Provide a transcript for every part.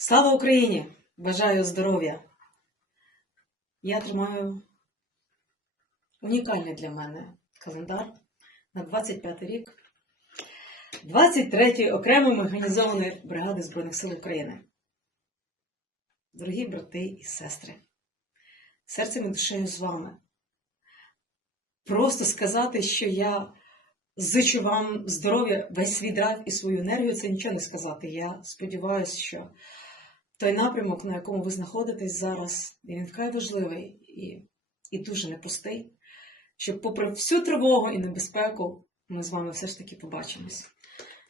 Слава Україні! Бажаю здоров'я! Я тримаю унікальний для мене календар на 25 рік 23-ї окремої механізованої бригади Збройних сил України. Дорогі брати і сестри, серцем і душею з вами. Просто сказати, що я зичу вам здоров'я, весь свій драйв і свою енергію, це нічого не сказати. Я сподіваюся, що той напрямок, на якому ви знаходитесь зараз, він вкрай важливий і, і дуже непростий, щоб, попри всю тривогу і небезпеку, ми з вами все ж таки побачимось.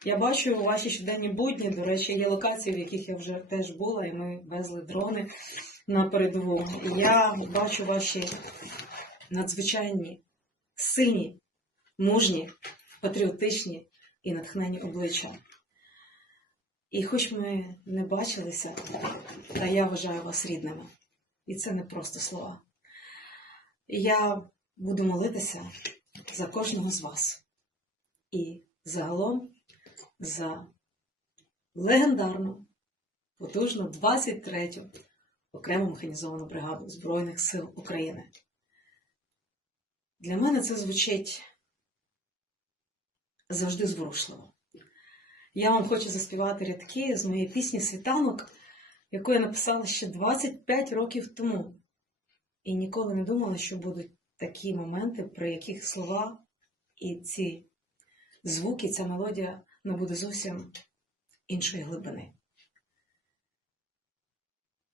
Я бачу ваші щоденні будні. До речі, є локації, в яких я вже теж була, і ми везли дрони на передову. Я бачу ваші надзвичайні, сильні, мужні, патріотичні і натхнені обличчя. І хоч ми не бачилися, та я вважаю вас рідними. І це не просто слова. Я буду молитися за кожного з вас. І загалом за легендарну, потужну 23-ю окрему механізовану бригаду Збройних сил України. Для мене це звучить завжди зворушливо. Я вам хочу заспівати рядки з моєї пісні Світанок, яку я написала ще 25 років тому. І ніколи не думала, що будуть такі моменти, при яких слова і ці звуки, ця мелодія набуде зовсім іншої глибини.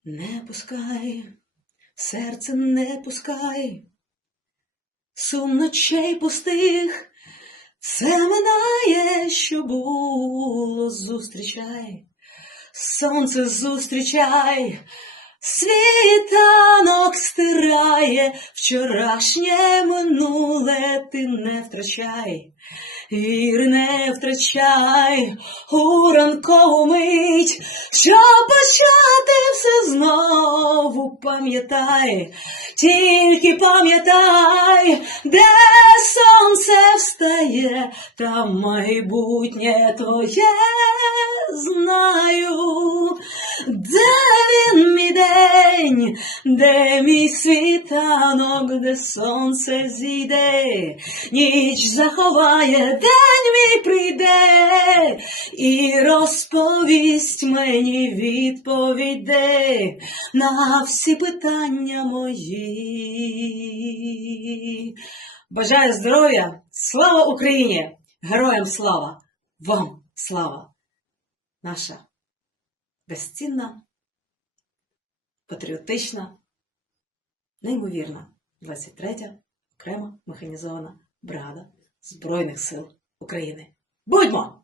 Не пускай, серце не пускай, сум ночей пустих, все минає, що було, зустрічай, сонце зустрічай, світанок стирає, вчорашнє минуле ти не втрачай. Вір не втрачай у ранкову мить, щоб почати все знову пам'ятай, тільки пам'ятай, де встає, там майбутнє твоє знаю, де він мій день, де мій світанок, де сонце зійде, ніч заховає, день мій прийде, і розповість мені відповідь де на всі питання мої. Бажаю здоров'я! Слава Україні! Героям слава! Вам слава! Наша безцінна, патріотична, неймовірна 23-я окрема механізована бригада Збройних сил України. Будьмо!